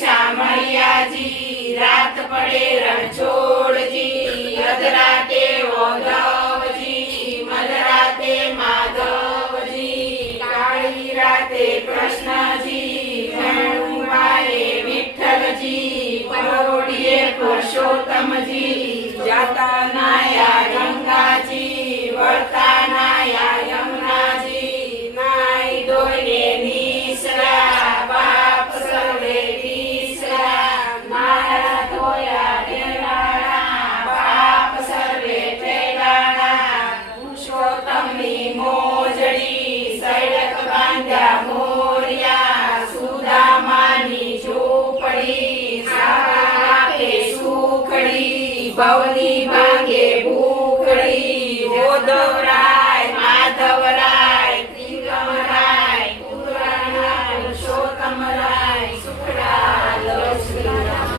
શામળિયાજી, રાત પડે રણછોડજી, અધરાતે ઓધવજી, મધરાતે માધવજી, કાળી રાતે કૃષ્ણજી, વેણુવાએ વિઠ્ઠલજી, પરોઢિયે પુરુષોત્તમજી, જાતા નાયા ગંગાજી, વળતા નાયા યમુનાજી, નાઈ ધોઈને નીસરા, બાપ સર્વે તીસરા, નાયા ધોયા દેરાણા, બાપ સર્વે ટેડાણા, પુરુષોત્તમની મોજડી, સૈડક બાંધ્યા મોરિયા, સુદામાની ઝૂંપડી, સારા આપે સુખડી, ભવની ભાંગે ભૂખડી, ઓધવરા